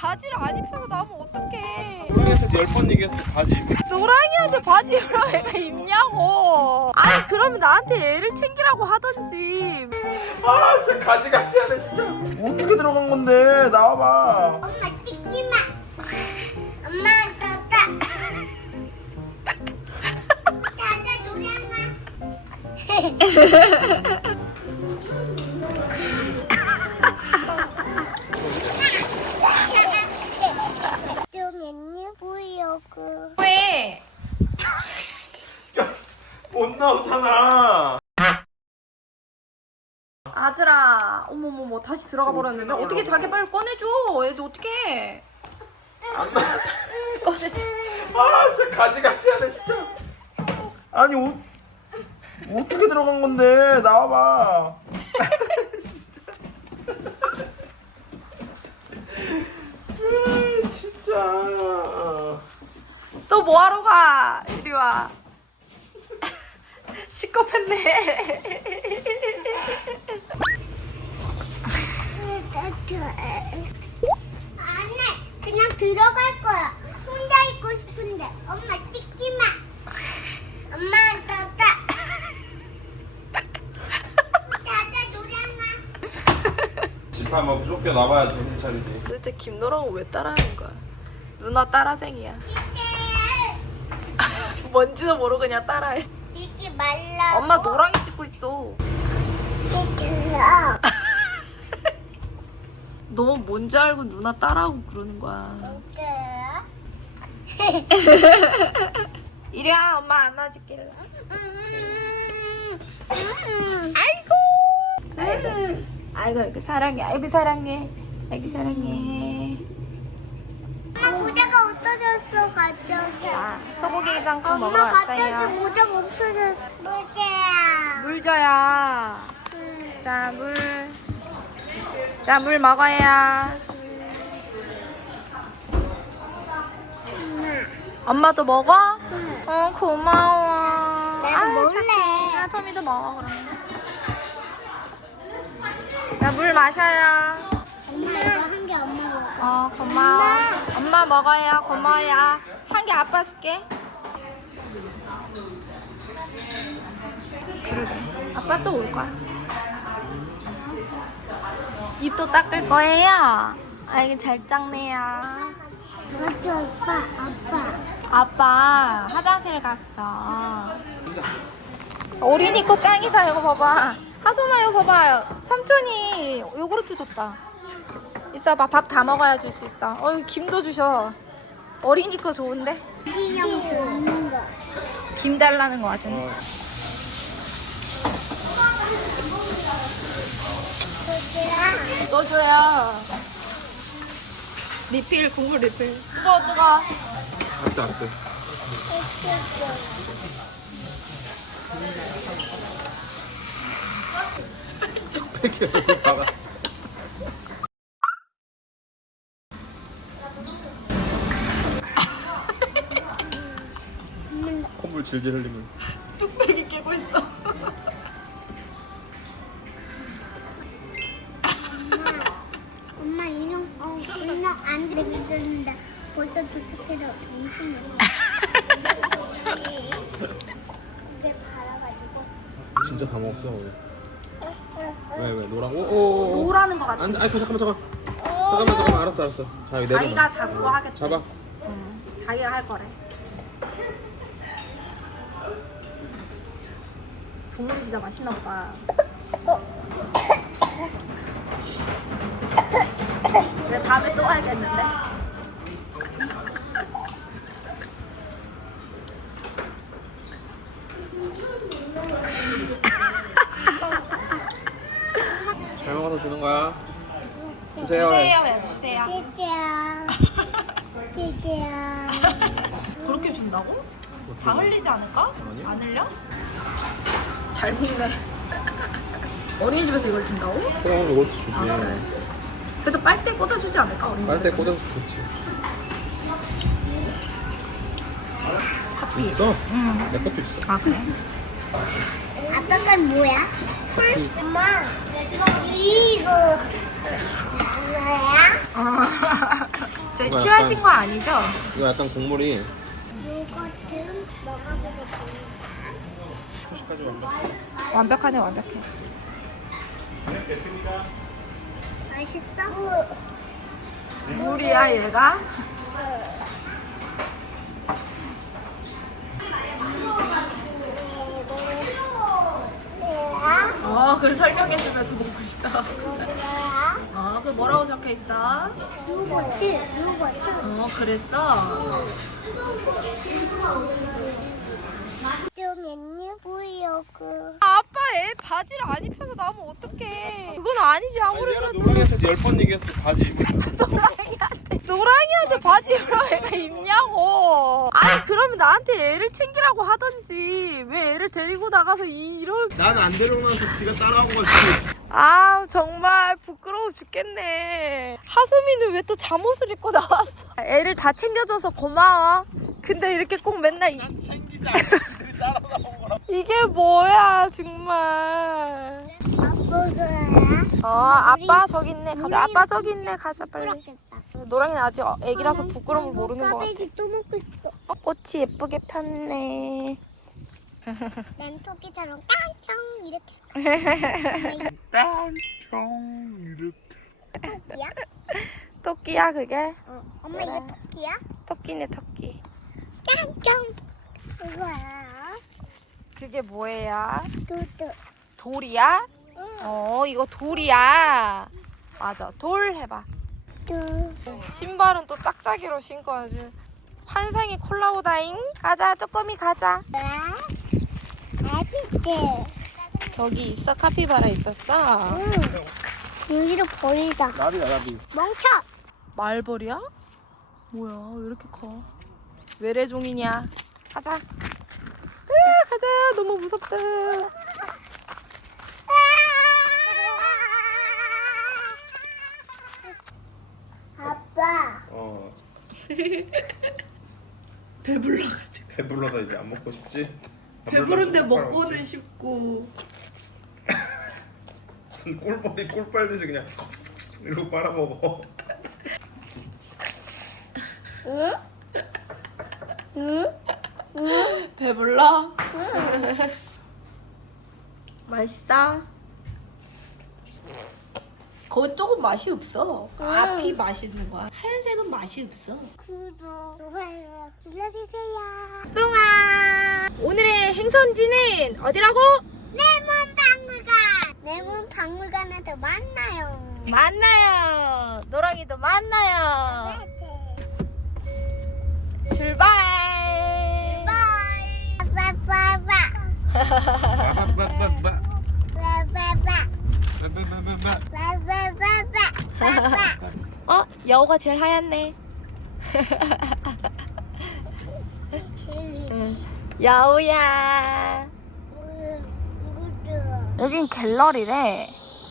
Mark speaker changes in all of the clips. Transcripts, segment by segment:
Speaker 1: 바지를 안 입혀서 나오면 어떡해.
Speaker 2: 노랑이한테 10번 얘기했어 바지 입어.
Speaker 1: 노랑이한테 바지 입으라고 애가 입냐고. 아니 그러면 나한테 애를 챙기라고 하던지.
Speaker 2: 아 진짜 가지가지 하네 진짜. 어떻게 들어간 건데 나와봐.
Speaker 3: 엄마 찍지 마. 엄마 따따. 따따 노랑아. 똥했니? 보려고.
Speaker 1: 왜?
Speaker 2: 못 나오잖아.
Speaker 1: 아들아, 어머머머 다시 들어가 버렸는데 어떻게 자기 빨리 꺼내줘. 애들 어떻게?
Speaker 2: 안 나와.
Speaker 1: 꺼내줘.
Speaker 2: 아 진짜 가지가지 하네 진짜. 아니 어떻게 들어간 건데 나와봐. 진짜. 진짜.
Speaker 1: 또 뭐하러 가? 이리 와. 시겁했네.
Speaker 3: 안해. 그냥 들어갈 거야. 혼자 있고 싶은데. 엄마 찍지 마. 엄마 따따. 따따 노랑아.
Speaker 2: 집 한번 무조건 나와야 정신 차리지.
Speaker 1: 도대체 김노랑은 왜 따라하는 거야? 누나 따라쟁이야. 뭔지도 모르고 그냥 따라해.
Speaker 3: 찍지 말라고.
Speaker 1: 엄마 노랑이 찍고 있어.
Speaker 3: 찍으라.
Speaker 1: 너 뭔지 알고 누나 따라하고 그러는 거야. 이리 와, 엄마 안아줄게. 아이고. 아이고 이렇게 사랑해. 아이고 사랑해. 아이고 사랑해.
Speaker 3: 엄마 모자가 없어졌어 갑자기.
Speaker 1: 자, 소고기 해장국 먹으러
Speaker 3: 엄마 갑자기
Speaker 1: 왔어요.
Speaker 3: 모자가 없어졌어. 모자야.
Speaker 1: 물 줘요. 자, 물. 자, 물 먹어요. 엄마도 먹어?
Speaker 3: 응.
Speaker 1: 고마워.
Speaker 3: 나도 먹을래.
Speaker 1: 착해. 야, 소미도 먹어, 그럼. 자, 물 마셔요.
Speaker 3: 엄마 이거 한 개 엄마 먹어.
Speaker 1: 고마워. 엄마 먹어요. 고마워요. 한 개 아빠 줄게. 그러게. 아빠 또 올 거야. 입도 닦을 거예요. 아이고 잘 닦네요.
Speaker 3: 맞지 오빠 아빠.
Speaker 1: 아빠 화장실 갔어. 어린이 거 짱이다. 이거 봐봐. 하소마 이거 봐봐요. 삼촌이 요구르트 줬다. 있어봐. 밥 다 먹어야 줄 수 있어. 여기 김도 주셔. 어린이 거 좋은데?
Speaker 3: 인형 주는 거.
Speaker 1: 김 달라는 거 같은데. 넣어줘요. 리필, 국물 리필. 뜨거워, 뜨거워.
Speaker 2: 안돼 안돼. 쪽배기야 봐라. 콧물 질질 흘리면.
Speaker 1: 뚝배기 깨고 있어.
Speaker 3: 엄마 인형 인형 안 들이는데 벌써 도착해서 정신이 없어. 이게 갈아가지고.
Speaker 2: 진짜 다 먹었어 오늘. 왜 노랑? 오오오.
Speaker 1: 뭐라는 거 같아.
Speaker 2: 안 아이고 잠깐만 알았어. 자 여기 내려놔.
Speaker 1: 자기가 자꾸 하겠다.
Speaker 2: 잡아.
Speaker 1: 자기가 할 거래. 국물이 진짜 맛있나 보다. 왜 다음에 또 와야겠는데?
Speaker 2: 잘 먹어서 주는 거야. 주세요.
Speaker 1: 주세요.
Speaker 3: 찌개야. 찌개야.
Speaker 1: 그렇게 준다고? 다 흘리지 않을까?
Speaker 2: 아니야.
Speaker 1: 안 흘려? 잘 먹네. 어린이집에서 이걸 준다고?
Speaker 2: 그럼 이것도 주지.
Speaker 1: 그래도 빨대 꽂아주지 않을까? 어린이집에서?
Speaker 2: 빨대 꽂아서 좋지.
Speaker 1: 커피.
Speaker 2: 있어?
Speaker 1: 응.
Speaker 2: 내 것도 있어.
Speaker 1: 아 그래?
Speaker 3: 아빠 건 뭐야? 술? 엄마 이거 뭐야?
Speaker 1: 아 저희
Speaker 2: 이거
Speaker 1: 취하신
Speaker 2: 약간-
Speaker 1: 거 아니죠?
Speaker 2: 이거 약간 국물이
Speaker 3: 요거트 먹어보겠습니다.
Speaker 2: 소식까지 완벽해.
Speaker 1: 완벽하네 완벽해.
Speaker 3: 맛있어?
Speaker 1: 물이야 얘가? 그걸 설명해주면서 먹고 있어. 그 뭐라고 적혀있어?
Speaker 3: 요거트.
Speaker 1: 그랬어?
Speaker 3: 맛종했니? 보려고.
Speaker 1: 아빠 애 바지를 안 입혀서 나오면 어떡해. 그건 아니지 아무래도.
Speaker 2: 노랑이한테 10번 얘기했어. 바지 입으라.
Speaker 1: 노랑이한테 바지 여러 애가 입냐고. 아니 그러면 나한테 애를 챙기라고 하던지 왜 애를 데리고 나가서 이럴.
Speaker 2: 난 안 데려오면서 지가 따라온 거지.
Speaker 1: 아 정말 부끄러워 죽겠네. 하수미는 왜 또 잠옷을 입고 나왔어. 애를 다 챙겨줘서 고마워. 근데 이렇게 꼭 맨날
Speaker 2: 난 챙기지 않고 지들이 따라 나온 거라.
Speaker 1: 이게 뭐야 정말.
Speaker 3: 아빠가
Speaker 1: 아빠 저기 있네 가자. 아빠 저기 있네 가자 빨리.
Speaker 3: 부끄럽겠다.
Speaker 1: 노랑이는 아직 애기라서 부끄러움을 모르는 것 같아.
Speaker 3: 꽈배기 또 먹고 싶어.
Speaker 1: 꽃이 예쁘게 폈네.
Speaker 3: 난 토끼처럼 깡깡 이렇게.
Speaker 2: 깡총 이렇게.
Speaker 3: 토끼야?
Speaker 1: 토끼야 그게?
Speaker 3: 엄마 이거 토끼야?
Speaker 1: 토끼네 토끼.
Speaker 3: 깡깡. 이거야.
Speaker 1: 그게 뭐예요?
Speaker 3: 두두.
Speaker 1: 돌이야?
Speaker 3: 응.
Speaker 1: 이거 돌이야. 맞아 돌 해봐.
Speaker 3: 두.
Speaker 1: 신발은 또 짝짝이로 신고 아주 환상의 콜라보다잉. 가자 쪼꼬미 가자.
Speaker 3: 맛있게.
Speaker 1: 저기 있어 카피바라 있었어.
Speaker 3: 응. 여기로 버리자.
Speaker 2: 나비야 나비.
Speaker 3: 멍청.
Speaker 1: 말벌이야? 뭐야 왜 이렇게 커? 외래종이냐? 가자. 가자 너무 무섭다.
Speaker 3: 아빠.
Speaker 1: 배불러가지고.
Speaker 2: 배불러서 이제 안 먹고 싶지?
Speaker 1: 배부른데
Speaker 2: 젓가락
Speaker 1: 먹고는
Speaker 2: 없지?
Speaker 1: 싶고.
Speaker 2: 무슨 꿀벌이 꿀 빨듯이 그냥 이러고 빨아먹어.
Speaker 3: 응? 응?
Speaker 1: 배불러? 맛있어? 그거 조금 맛이 없어. 앞이 맛있는 거야. 하얀색은 맛이 없어.
Speaker 3: 구독, 좋아요 눌러주세요.
Speaker 1: 송아 오늘의 행선지는 어디라고?
Speaker 3: 레몬박물관. 레몬박물관에서 만나요.
Speaker 1: 만나요. 노랑이도 만나요. 출발.
Speaker 3: 빠빠빠.
Speaker 2: 빠빠빠빠.
Speaker 3: 빠빠빠.
Speaker 2: 빠빠빠빠.
Speaker 3: 빠빠빠빠.
Speaker 1: 여우가 제일 하얗네. 여우야. 여긴 갤러리래.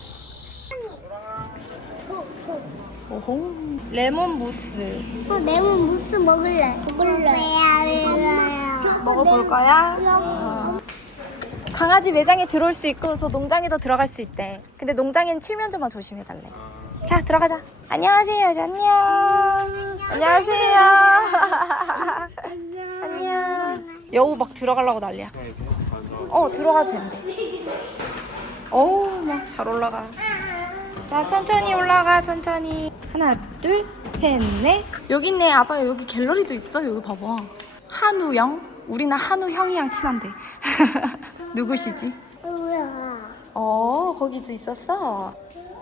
Speaker 1: 오호. 레몬 무스.
Speaker 3: 레몬 무스 먹을래.
Speaker 1: 먹어볼 거야? 강아지 매장에 들어올 수 있고 저 농장에도 들어갈 수 있대. 근데 농장엔 칠면조만 조심해달래. 자 들어가자. 안녕하세요. 안녕. 안녕하세요. 안녕. 여우 막 들어가려고 난리야. 들어가도 된대. 어우 막 잘 올라가. 자 천천히 올라가 천천히. 하나 둘 셋 넷. 여기 있네. 아빠 여기 갤러리도 있어. 여기 봐봐. 한우영. 우리는 한우형이랑 친한데. 누구시지?
Speaker 3: 뭐야?
Speaker 1: 거기도 있었어.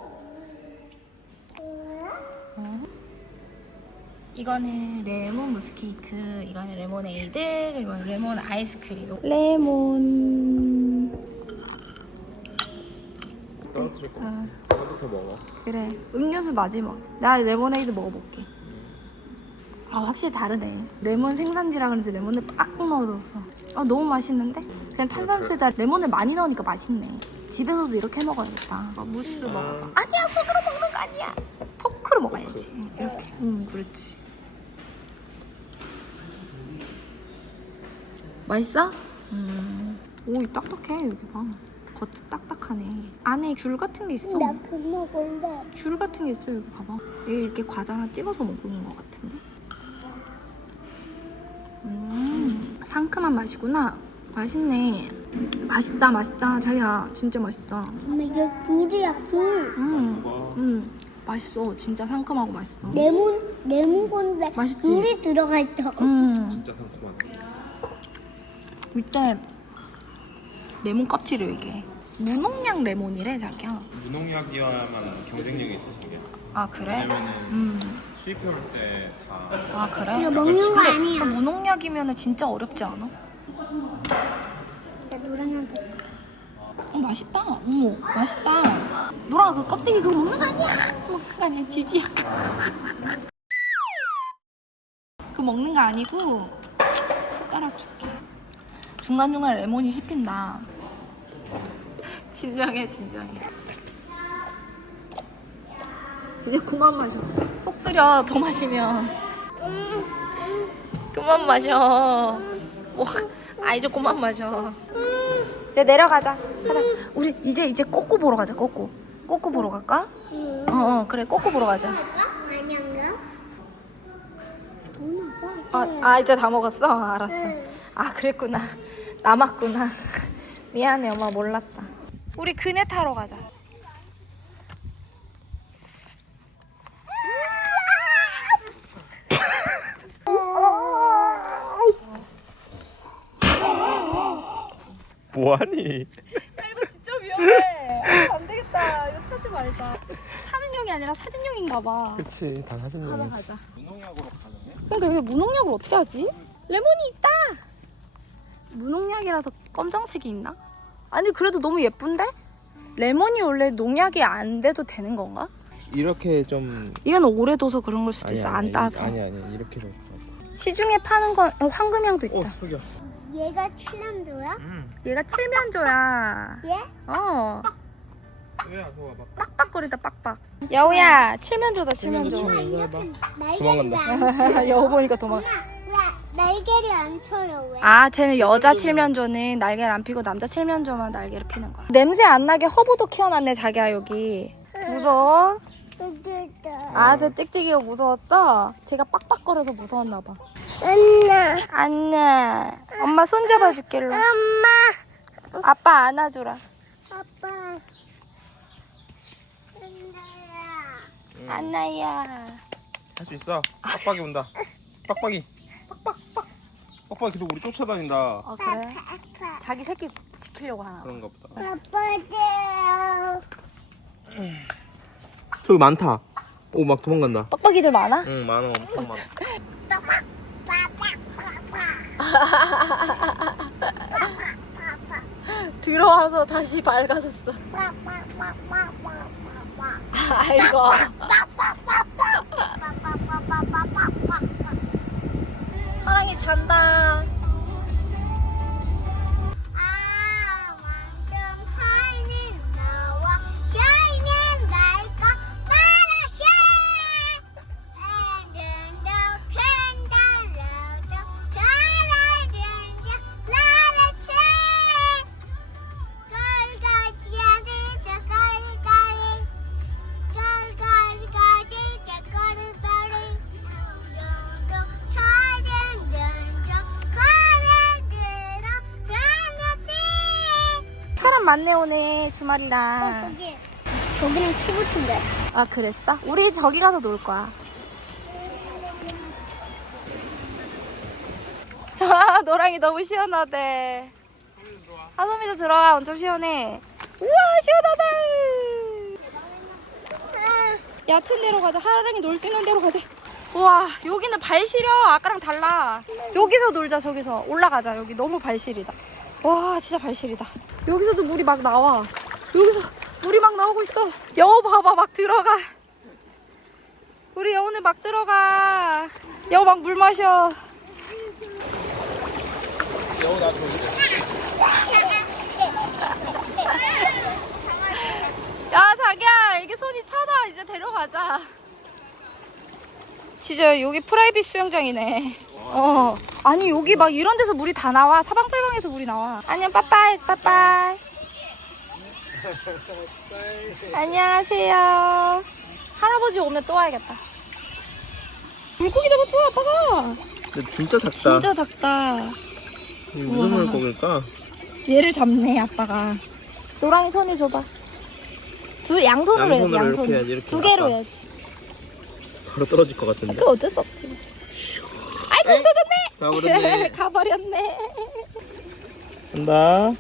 Speaker 1: 이거는 레몬 무스 케이크, 이거는 레모네이드, 그리고 레몬 아이스크림. 레몬.
Speaker 2: 떨어뜨릴 거. 나부터 먹어.
Speaker 1: 그래. 음료수 마지막. 나 레모네이드 먹어볼게. 확실히 다르네. 레몬 생산지라 그런지 레몬을 빡 넣어줬어. 너무 맛있는데? 그냥 탄산수에다 레몬을 많이 넣으니까 맛있네. 집에서도 이렇게 해 먹어야겠다. 무스 먹어봐. 아니야, 손으로 먹는 거 아니야. 포크로 먹어야지. 이렇게. 그렇지. 맛있어? 오, 이 딱딱해. 여기 봐. 겉이 딱딱하네. 안에 줄 같은 게 있어.
Speaker 3: 나 그 먹을래.
Speaker 1: 줄 같은 게 있어. 여기 봐봐. 얘 이렇게 과자 하나 찍어서 먹는 것 같은데. 상큼한 맛이구나. 맛있네. 맛있다 맛있다. 자기야 진짜 맛있다.
Speaker 3: 엄마 이게 굴이야 굴.
Speaker 1: 맛있어. 진짜 상큼하고 맛있어.
Speaker 3: 레몬 건데
Speaker 1: 맛있지?
Speaker 3: 굴이 들어가 있어.
Speaker 2: 진짜 상큼하네.
Speaker 1: 밑에 레몬 껍질이에요 이게. 무농약 레몬이래 자기야.
Speaker 2: 무농약이어야만 경쟁력이 있어 저게.
Speaker 1: 아 그래?
Speaker 2: 왜냐면은 수입해올 때 다.
Speaker 1: 아 그래?
Speaker 3: 이거 먹는 거
Speaker 1: 근데
Speaker 3: 아니야.
Speaker 1: 무농약이면 진짜 어렵지 않아?
Speaker 3: 나 노랑한테.
Speaker 1: 맛있다. 어머 맛있다. 노랑아 그 껍데기 그거 먹는 거 아니야? 먹는 거 아니야 지지야. 그거 먹는 거 아니고 숟가락 줄게. 중간중간 레몬이 씹힌다. 진정해 진정해. 이제 그만 마셔. 속 쓰려 더 마시면. 그만 마셔. 뭐, 이제 그만 마셔. 이제 내려가자. 가자. 우리 이제 꼬꼬 보러 가자. 꼬꼬 보러 갈까? 그래 꼬꼬 보러 가자.
Speaker 3: 아니야.
Speaker 1: 이제 다 먹었어? 알았어. 아 그랬구나. 남았구나. 미안해 엄마 몰랐다. 우리 그네 타러 가자.
Speaker 2: 뭐하니?
Speaker 1: 이거 진짜 위험해. 안 되겠다. 이거 타지 말자. 타는 용이 아니라 사진용인가 봐.
Speaker 2: 그치 다 사진
Speaker 1: 가자
Speaker 2: 용이지.
Speaker 1: 가자.
Speaker 2: 무농약으로 가능해?
Speaker 1: 그러니까 여기 무농약을 어떻게 하지? 레몬이 있다. 무농약이라서 검정색이 있나? 아니 그래도 너무 예쁜데? 레몬이 원래 농약이 안 돼도 되는 건가?
Speaker 2: 이렇게 좀.
Speaker 1: 이건 오래 둬서 그런 걸 수도 있어. 안 따서.
Speaker 2: 아니 이렇게 더.
Speaker 1: 시중에 파는 건 황금향도 있다.
Speaker 2: 소리야.
Speaker 3: 얘가 칠남도야?
Speaker 1: 얘가 칠면조야.
Speaker 3: 얘?
Speaker 2: 왜야 그거 봐.
Speaker 1: 빡빡거리다 빡빡. 여우야 칠면조다 칠면조.
Speaker 3: 엄마 이렇게 날개를
Speaker 2: 도망간다.
Speaker 3: 안 쳐요.
Speaker 1: 여우 보니까 도망.
Speaker 3: 엄마 왜 날개를 안 쳐요 왜?
Speaker 1: 아, 쟤는 여자 칠면조는 날개를 안 피고 남자 칠면조만 날개를 피는 거야. 냄새 안 나게 허브도 키워놨네 자기야 여기. 무서워? 아, 쟤 찍찍이가 무서웠어? 제가 빡빡거려서 무서웠나 봐.
Speaker 3: 엄마
Speaker 1: 안나. 엄마 손 잡아줄게. 일로.
Speaker 3: 엄마
Speaker 1: 아빠 안아주라.
Speaker 3: 아빠 엄마야
Speaker 1: 안나야.
Speaker 2: 할 수 있어. 빡빡이 온다. 빡빡이. 빡빡이 계속 우리 쫓아다닌다.
Speaker 1: 어 그래?
Speaker 3: 아빠
Speaker 1: 자기 새끼 지키려고 하나.
Speaker 2: 그런가 보다.
Speaker 3: 아빠야
Speaker 2: 저기 많다. 오 막 도망간다.
Speaker 1: 빡빡이들 많아?
Speaker 2: 응 많아 엄청 많아.
Speaker 1: 들어와서 다시 밝아졌어. 아이고. 사랑이 잔다. 사람 많네 오늘 주말이라.
Speaker 3: 저기랑 키보트인데.
Speaker 1: 아 그랬어? 우리 저기 가서 놀 거야. 자 노랑이 너무 시원하대. 하소미도 들어와. 엄청 시원해. 우와 시원하다. 얕은 데로 가자. 하랑이 놀 수 있는 데로 가자. 우와 여기는 발 시려. 아까랑 달라. 여기서 놀자. 저기서 올라가자. 여기 너무 발 시리다. 와 진짜 발 시리다. 여기서도 물이 막 나와. 여기서 물이 막 나오고 있어. 여우 봐봐 막 들어가. 우리 여우는 막 들어가. 여우 막 물 마셔.
Speaker 2: 여우 나 저기.
Speaker 1: 야 자기야 이게 손이 차다. 이제 데려가자. 진짜 여기 프라이빗 수영장이네. 아니 여기 막 이런 데서 물이 다 나와. 사방팔방에서 물이 나와. 안녕 빠빠이 빠빠이. 안녕하세요. 할아버지 오면 또 와야겠다. 물고기 잡았어, 아빠가.
Speaker 2: 근데 진짜 작다.
Speaker 1: 진짜 작다.
Speaker 2: 이게
Speaker 1: 우와.
Speaker 2: 무슨 물고기일까?
Speaker 1: 얘를 잡네, 아빠가. 노랑이 손을 줘봐. 양손으로 해야지,
Speaker 2: 양손으로 이렇게
Speaker 1: 양손으로.
Speaker 2: 해야지, 이렇게.
Speaker 1: 두 개로
Speaker 2: 아빠.
Speaker 1: 해야지.
Speaker 2: 바로 떨어질 것 같은데.
Speaker 1: 그 어쩔 수 없지. 아이고,
Speaker 2: 가버렸네.
Speaker 1: 뜯었네. 가버렸네.
Speaker 2: 간다.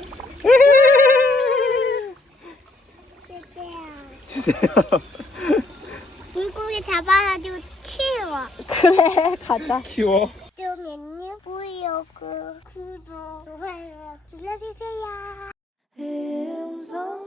Speaker 3: 주세요. 물고기 잡아가지고 키워.
Speaker 1: 그래, 가자.
Speaker 2: 키워.
Speaker 3: 쫑앤님 보이려고 구독, 좋아요 눌러주세요.
Speaker 1: 음성